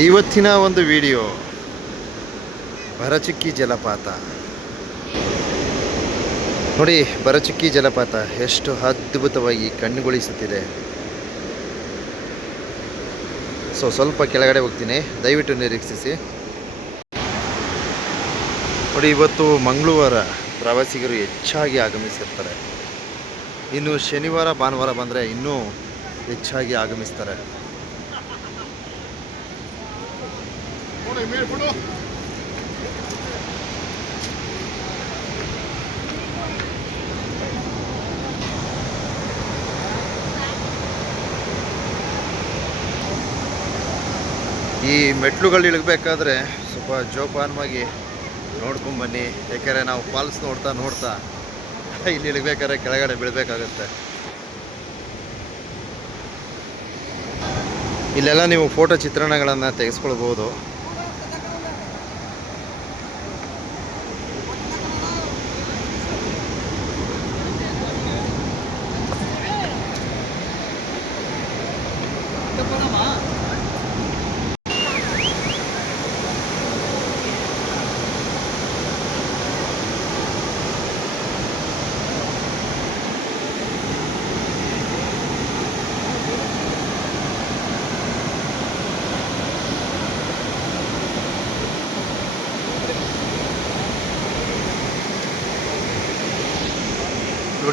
ಇವತ್ತಿನ ಒಂದು ವಿಡಿಯೋ ಭರಚುಕ್ಕಿ ಜಲಪಾತ. ನೋಡಿ ಭರಚುಕ್ಕಿ ಜಲಪಾತ ಎಷ್ಟು ಅದ್ಭುತವಾಗಿ ಕಣ್ಣುಗೊಳಿಸುತ್ತಿದೆ ಸೊ ಸ್ವಲ್ಪ ಕೆಳಗಡೆ ಹೋಗ್ತೀನಿ. ದಯವಿಟ್ಟು ನಿರೀಕ್ಷಿಸಿ. ನೋಡಿ, ಇವತ್ತು ಮಂಗಳವಾರ ಪ್ರವಾಸಿಗರು ಹೆಚ್ಚಾಗಿ ಆಗಮಿಸಿರ್ತಾರೆ. ಇನ್ನು ಶನಿವಾರ, ಭಾನುವಾರ ಬಂದರೆ ಇನ್ನೂ ಹೆಚ್ಚಾಗಿ ಆಗಮಿಸ್ತಾರೆ. ಈ ಮೆಟ್ಲುಗಳು ಇಳಗಬೇಕಾದ್ರೆ ಸ್ವಲ್ಪ ಜೋಪಾನವಾಗಿ ನೋಡ್ಕೊಂಬನ್ನಿ ಯಾಕೆಂದರೆ ನಾವು ಫಾಲ್ಸ್ ನೋಡ್ತಾ ನೋಡ್ತಾ ಇಲ್ಲಿ ಇಳಿಬೇಕಾದ್ರೆ ಕೆಳಗಡೆ ಬೀಳಬೇಕಾಗತ್ತೆ. ಇಲ್ಲೆಲ್ಲ ನೀವು ಫೋಟೋ ಚಿತ್ರಣಗಳನ್ನು ತೆಗೆಸ್ಕೊಳ್ಬೋದು.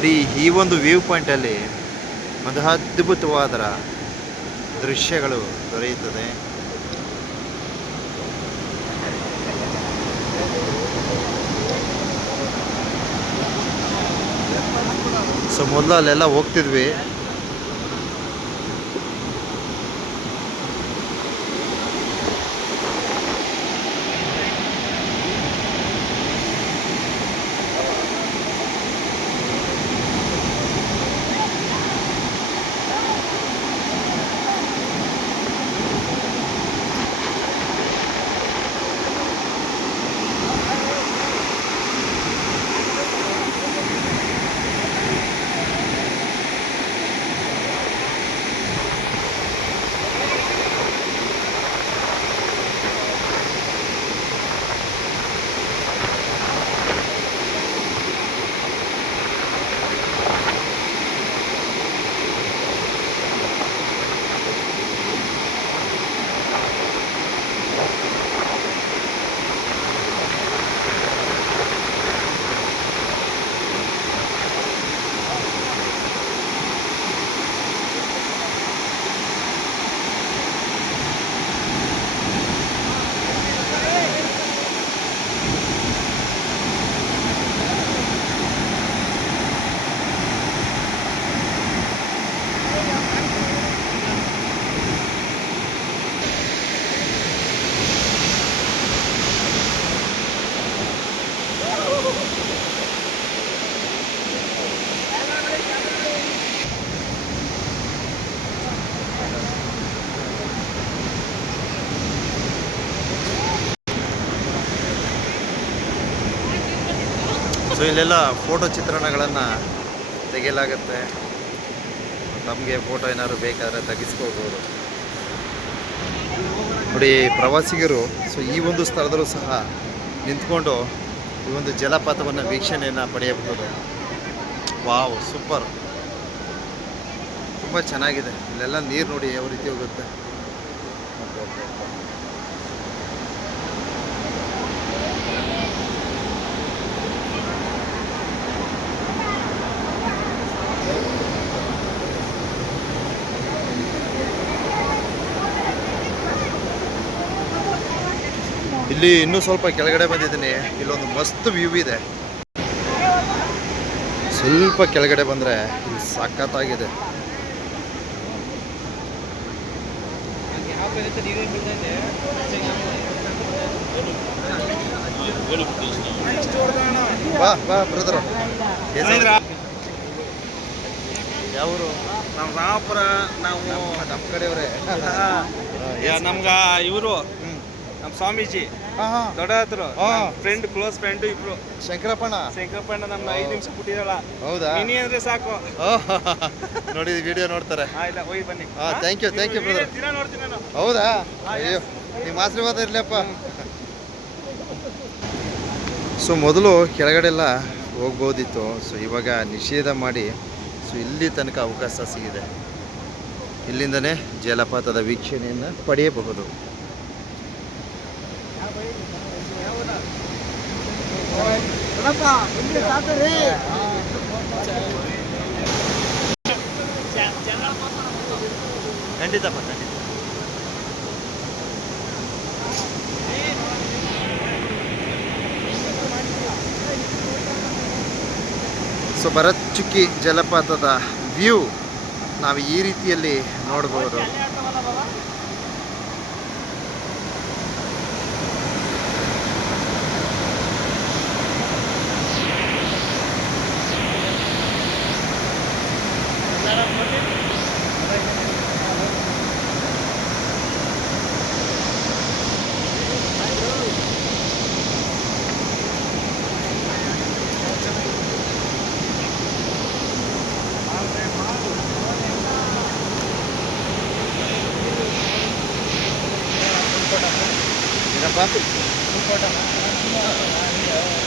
ನೋಡಿ ಈ ಒಂದು ವ್ಯೂ ಪಾಯಿಂಟಲ್ಲಿ ಒಂದು ಅದ್ಭುತವಾದ ದೃಶ್ಯಗಳು ದೊರೆಯುತ್ತದೆ. ಸೊ ಮೊದಲು ಅಲ್ಲೆಲ್ಲ ಹೋಗ್ತಿದ್ವಿ. ಸೊ ಇಲ್ಲೆಲ್ಲ ಫೋಟೋ ಚಿತ್ರಣಗಳನ್ನು ತೆಗೆಯಲಾಗುತ್ತೆ. ನಮಗೆ ಫೋಟೋ ಏನಾದ್ರು ಬೇಕಾದರೆ ತೆಗೆಸ್ಕೋಬೋದು. ನೋಡಿ, ಪ್ರವಾಸಿಗರು ಸೊ ಈ ಒಂದು ಸ್ಥಳದಲ್ಲೂ ಸಹ ನಿಂತ್ಕೊಂಡು ಈ ಒಂದು ಜಲಪಾತವನ್ನು ವೀಕ್ಷಣೆಯನ್ನು ಪಡೆಯಬಹುದು. Wow, super. ತುಂಬ ಚೆನ್ನಾಗಿದೆ. ಇಲ್ಲೆಲ್ಲ ನೀರು ನೋಡಿ ಯಾವ ರೀತಿ ಹೋಗುತ್ತೆ. ಇಲ್ಲಿ ಇನ್ನೂ ಸ್ವಲ್ಪ ಕೆಳಗಡೆ ಬಂದಿದ್ದೀನಿ. ಇಲ್ಲೊಂದು ಮಸ್ತ್ ವ್ಯೂ ಇದೆ. ಸ್ವಲ್ಪ ಕೆಳಗಡೆ ಬಂದರೆ ಇಲ್ಲಿ ಸಖತ್ತಾಗಿದೆ ಬಾ ಬಾ ಬ್ರದರ್ ಯಾವರು? ನಾವು ರಾಮಪುರ ನಾವು ನಮ್ಮ ಕಡೆಯವ್ರೆ. ನಮ್ಗ ಇವರು ನಮ್ಮ ಸ್ವಾಮೀಜಿ ದೊಡ್ಡ ಹತ್ರ ಫ್ರೆಂಡ್ ಕ್ಲೋಸ್ ಫ್ರೆಂಡ್ ಇಬ್ರು. ಶಂಕರಪ್ಪಣ್ಣ ಶಂಕರಪ್ಪಣ್ಣ ನಮ್ಮ ಐದು ನಿಮಿಷ ಬಿಟ್ಟಿರಲ್ಲ ಹೌದಾ? ಮಿನಿ ಅಂದ್ರೆ ಸಾಕು. ನೋಡಿ ವಿಡಿಯೋ ನೋಡ್ತಾರೆ. ಆಯ್ತಾ ಹೋಗಿ ಬನ್ನಿ. Thank you thank you brother ದಿನ ನೋಡ್ತೀನಿ ನಾನು. ಹೌದಾ? ಅಯ್ಯೋ ನಿಮ್ಮ ಆಶೀರ್ವಾದ ಇರಲಿಯಪ್ಪ. ಸೊ ಮೊದಲು ಕೆಳಗಡೆಲ್ಲ ಹೋಗ್ಬೋದಿತ್ತು. ಸೊ ಇವಾಗ ನಿಷೇಧ ಮಾಡಿ ಸೊ ಇಲ್ಲಿ ತನಕ ಅವಕಾಶ ಸಿಗಿದೆ. ಇಲ್ಲಿಂದನೇ ಜಲಪಾತದ ವೀಕ್ಷಣೆಯನ್ನು ಪಡೆಯಬಹುದು. ಖಂಡಿತಪ್ಪ ಖಂಡಿತ ಸೊ ಭರಚುಕ್ಕಿ ಚುಕ್ಕಿ ಜಲಪಾತದ ವ್ಯೂ ನಾವು ಈ ರೀತಿಯಲ್ಲಿ ನೋಡಬಹುದು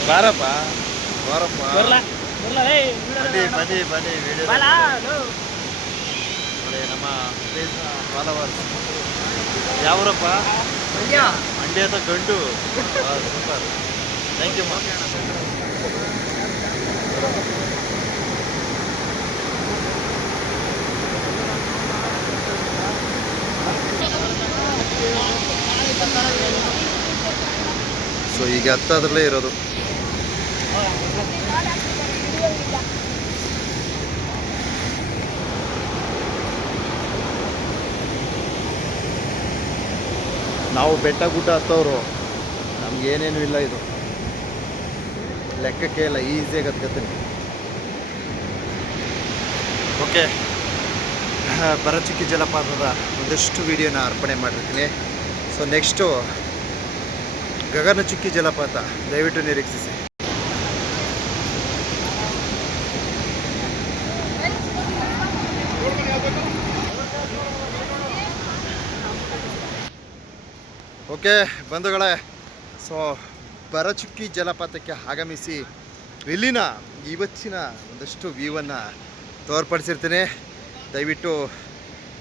ಬಾರಪ್ಪ. ಬಾರಪ್ಪ. ಬನ್ನಿ ಬನ್ನಿ ಬನ್ನಿ ವಿಡಿಯೋ ನೋಡಿ ನಮ್ಮ ಫಾಲೋವರ್ಸ್ ಯಾವ್ರಪ್ಪ? ಮಂಡ್ಯದ ಗಂಡು. ಸೂಪರ್ ಥ್ಯಾಂಕ್ ಯು ಸೊ ಈಗ ಹತ್ತದ್ರಲ್ಲೇ ಇರೋದು. ನಾವು ಬೆಟ್ಟ ಗುಡ್ಡ ಹತ್ತವರು ನಮ್ಗೆ ಏನೇನು ಇಲ್ಲ ಇದು. ಲೆಕ್ಕಕ್ಕೆ ಇಲ್ಲ ಈಸಿಯಾಗಿ ಹತ್ಕತ್ತೀನಿ ಓಕೆ. ಬರಚಿಕ್ಕಿ ಜಲಪಾತದ ಒಂದಷ್ಟು ವಿಡಿಯೋನ ಅರ್ಪಣೆ ಮಾಡಿರ್ತೀನಿ ಸೊ ನೆಕ್ಸ್ಟು ಗಗನಚುಕ್ಕಿ ಜಲಪಾತ, ದಯವಿಟ್ಟು ನಿರೀಕ್ಷಿಸಿ. ಓಕೆ, ಬಂಧುಗಳೇ, ಸೊ ಬರಚುಕ್ಕಿ ಜಲಪಾತಕ್ಕೆ ಆಗಮಿಸಿ ಇಲ್ಲಿನ ಇವತ್ತಿನ ಒಂದಷ್ಟು ವ್ಯೂವನ್ನು ತೋರ್ಪಡಿಸಿರ್ತೀನಿ. ದಯವಿಟ್ಟು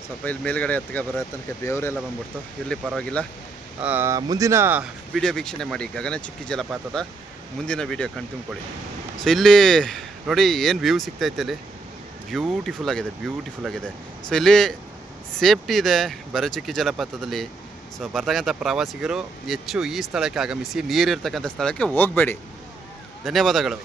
ಸ್ವಲ್ಪ ಇಲ್ಲಿ ಮೇಲ್ಗಡೆ ಹತ್ತಿಗೆ ಬರೋ ತನಕ ಬೇವರೆಲ್ಲ ಬಂದ್ಬಿಡ್ತು. ಇರಲಿ, ಪರವಾಗಿಲ್ಲ. ಮುಂದಿನ ವಿಡಿಯೋ ವೀಕ್ಷಣೆ ಮಾಡಿ. ಗಗನಚುಕ್ಕಿ ಜಲಪಾತದ ಮುಂದಿನ ವಿಡಿಯೋ ಕಣ್ತುಂಬ್ಕೊಳ್ಳಿ ಸೊ ಇಲ್ಲಿ ನೋಡಿ ಏನು ವ್ಯೂ ಸಿಗ್ತೈತೆ ಇಲ್ಲಿ? ಬ್ಯೂಟಿಫುಲ್ ಆಗಿದೆ ಬ್ಯೂಟಿಫುಲ್ ಆಗಿದೆ. ಸೊ ಇಲ್ಲಿ ಸೇಫ್ಟಿ ಇದೆ ಬರಚುಕ್ಕಿ ಜಲಪಾತದಲ್ಲಿ. ಸೊ ಬರ್ತಕ್ಕಂಥ ಪ್ರವಾಸಿಗರು ಹೆಚ್ಚು ಈ ಸ್ಥಳಕ್ಕೆ ಆಗಮಿಸಿ ನೀರಿರ್ತಕ್ಕಂಥ ಸ್ಥಳಕ್ಕೆ ಹೋಗಬೇಡಿ. ಧನ್ಯವಾದಗಳು.